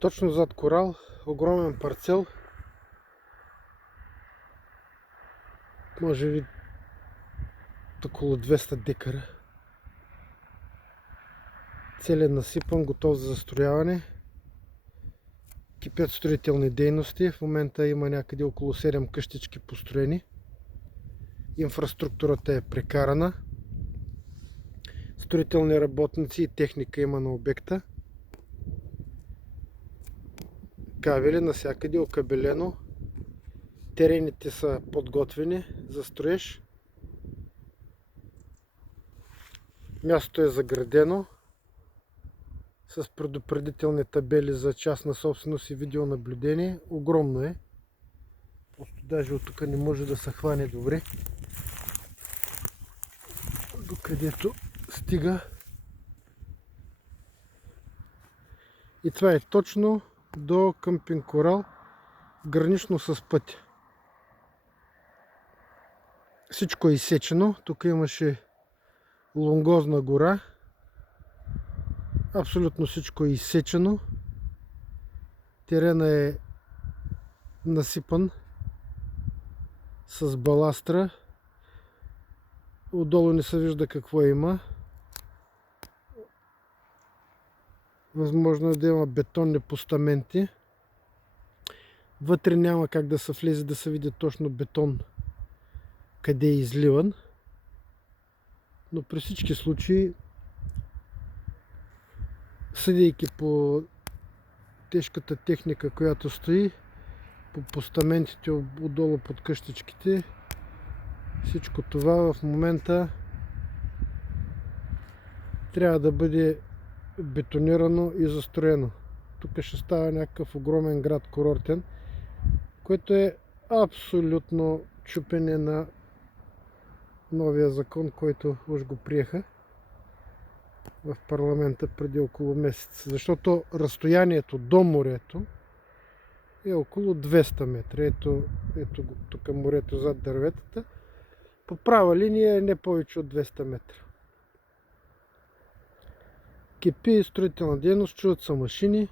Точно зад корал, огромен парцел, може би около 200 декара. Целият насипан, готов за застрояване. Кипят строителни дейности. В момента има някъде около 7 къщички построени. Инфраструктурата е прекарана. Строителни работници и техника има на обекта. Кабели навсякъде, окабелено. Терените са подготвени за строеж. Мястото е заградено с предупредителни табели за частна собственост и видеонаблюдение. Огромно е. Просто даже от тук не може да се хване добре. Докъдето стига. И това е точно до къмпинг Корал, гранично с пътя. Всичко е изсечено. Тук имаше лонгозна гора. Абсолютно всичко е изсечено. Терена е насипан с баластра. Отдолу не се вижда какво има. Възможно е да има бетонни постаменти. Вътре няма как да се влезе, да се види точно бетон къде е изливан. Но при всички случаи, съдейки по тежката техника, която стои, по постаментите отдолу под къщичките, всичко това в момента трябва да бъде бетонирано и застроено. Тук ще става някакъв огромен град курортен, което е абсолютно чупене на новия закон, който уж го приеха в парламента преди около месец. Защото разстоянието до морето е около 200 метра. Ето го тук морето зад дърветата. По права линия е не повече от 200 метра. Кипи строителна дейност, чуват са машини.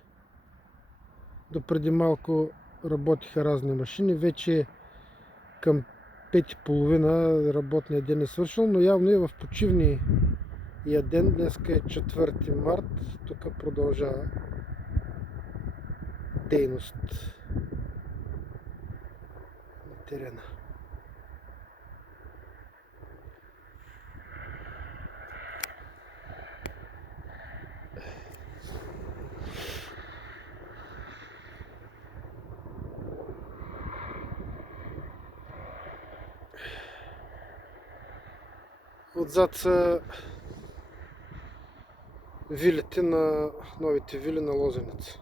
Допреди малко работиха разни машини. Вече към 5:30 работният ден е свършил, но явно и в почивния ден, днеска е 4 март, тук продължава дейност на терена. Отзад са вилите на новите вили на Лозенец.